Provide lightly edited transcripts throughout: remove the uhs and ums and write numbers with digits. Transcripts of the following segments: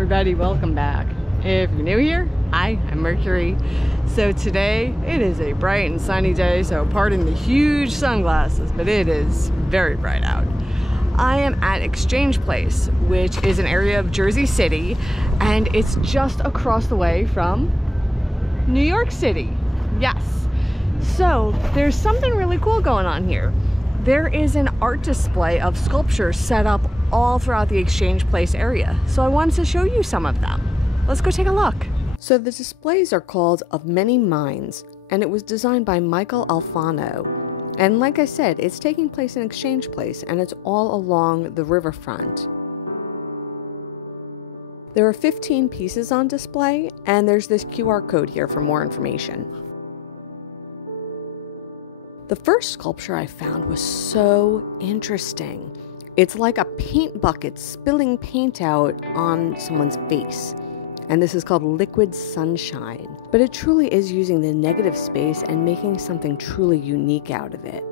everybody, welcome back. If you're new here, hi, I'm Mercury. So today it is a bright and sunny day, so pardon the huge sunglasses, but it is very bright out. I am at Exchange Place, which is an area of Jersey City, and it's just across the way from New York City. Yes. So there's something really cool going on here. There is an art display of sculptures set up all throughout the Exchange Place area. So I wanted to show you some of them. Let's go take a look. So the displays are called Of Many Minds, and it was designed by Michael Alfano. And like I said, it's taking place in Exchange Place, and it's all along the riverfront. There are 15 pieces on display, and there's this QR code here for more information. The first sculpture I found was so interesting. It's like a paint bucket spilling paint out on someone's face. And this is called Liquid Sunshine. But it truly is using the negative space and making something truly unique out of it.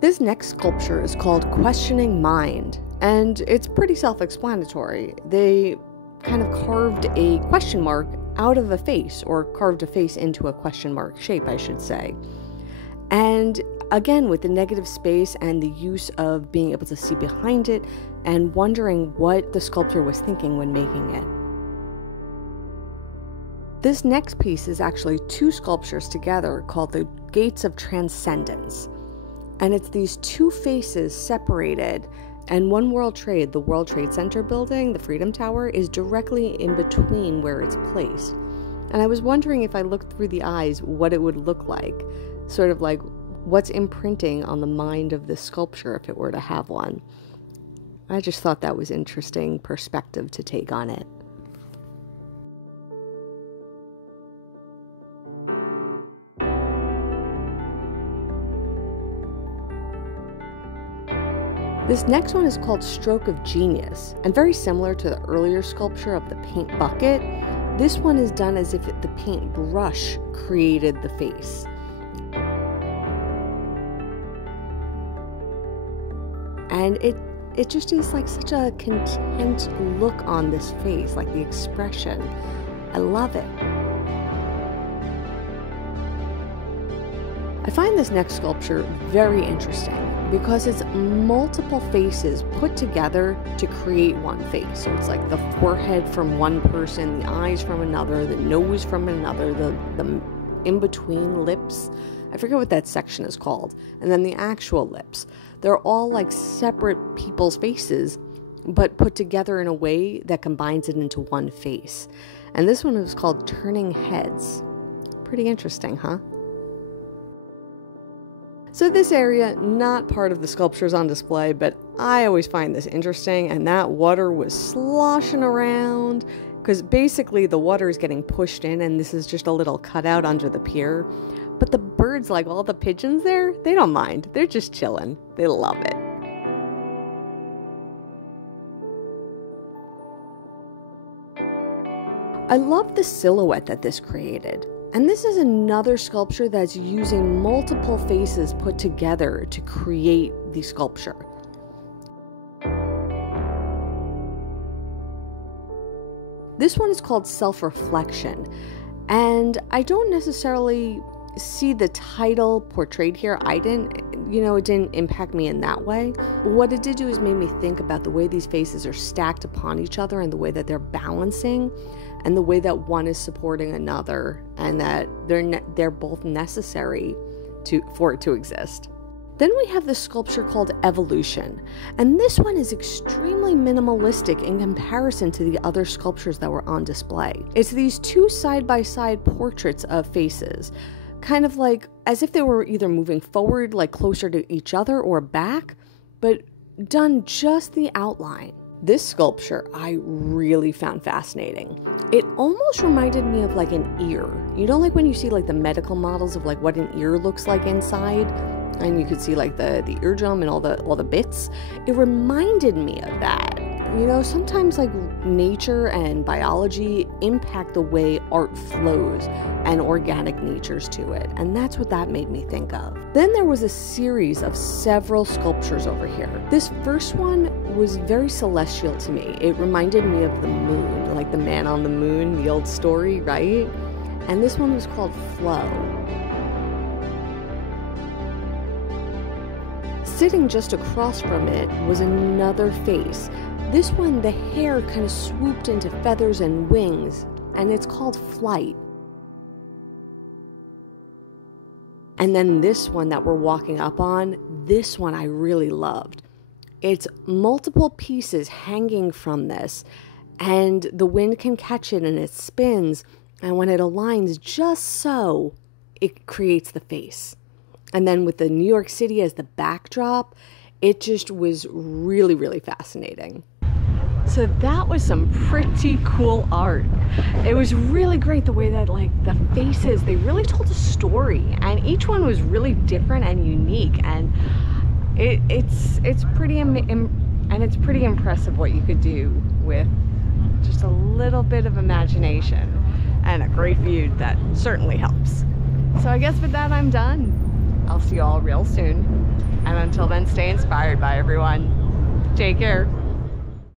This next sculpture is called Questioning Mind, and it's pretty self-explanatory. They kind of carved a question mark out of a face, or carved a face into a question mark shape, I should say. And again, with the negative space and the use of being able to see behind it and wondering what the sculptor was thinking when making it. This next piece is actually two sculptures together called the Gates of Transcendence. And it's these two faces separated, and one World Trade, the World Trade Center building, the Freedom Tower, is directly in between where it's placed. And I was wondering if I looked through the eyes, what it would look like. Sort of like what's imprinting on the mind of this sculpture if it were to have one. I just thought that was interesting perspective to take on it. This next one is called Stroke of Genius, and very similar to the earlier sculpture of the paint bucket, this one is done as if the paint brush created the face. And it just is like such a content look on this face, like the expression. I love it. I find this next sculpture very interesting because it's multiple faces put together to create one face. So it's like the forehead from one person, the eyes from another, the nose from another, the in-between lips. I forget what that section is called. And then the actual lips. They're all like separate people's faces, but put together in a way that combines it into one face. And this one is called Turning Heads. Pretty interesting, huh? So this area, not part of the sculptures on display, but I always find this interesting, and that water was sloshing around, because basically the water is getting pushed in, and this is just a little cutout under the pier. But the birds, like all the pigeons there, they don't mind. They're just chilling. They love it. I love the silhouette that this created. And this is another sculpture that's using multiple faces put together to create the sculpture. This one is called Self-Reflection. And I don't necessarily see the title portrayed here. It didn't impact me in that way. What it did do is made me think about the way these faces are stacked upon each other and the way that they're balancing and the way that one is supporting another and that they're both necessary for it to exist. Then we have this sculpture called Evolution, and this one is extremely minimalistic in comparison to the other sculptures that were on display. It's these two side-by-side portraits of faces, kind of like as if they were either moving forward, like closer to each other, or back, but done just the outline. This sculpture I really found fascinating. It almost reminded me of like an ear. You know, like when you see like the medical models of like what an ear looks like inside, and you could see like the eardrum and all the bits. It reminded me of that. You know, sometimes like nature and biology impact the way art flows and organic natures to it. And that's what that made me think of. Then there was a series of several sculptures over here. This first one was very celestial to me. It reminded me of the moon, like the man on the moon, the old story, right? And this one was called Flow. Sitting just across from it was another face. This one, the hair kind of swooped into feathers and wings, and it's called Flight. And then this one that we're walking up on, this one I really loved. It's multiple pieces hanging from this, and the wind can catch it and it spins, and when it aligns just so, it creates the face. And then with the New York City as the backdrop, it just was really, really fascinating. So that was some pretty cool art. It was really great the way that like the faces, they really told a story, and each one was really different and unique, and it's pretty impressive what you could do with just a little bit of imagination and a great view that certainly helps. So I guess with that I'm done. I'll see you all real soon, and until then, stay inspired by everyone. Take care.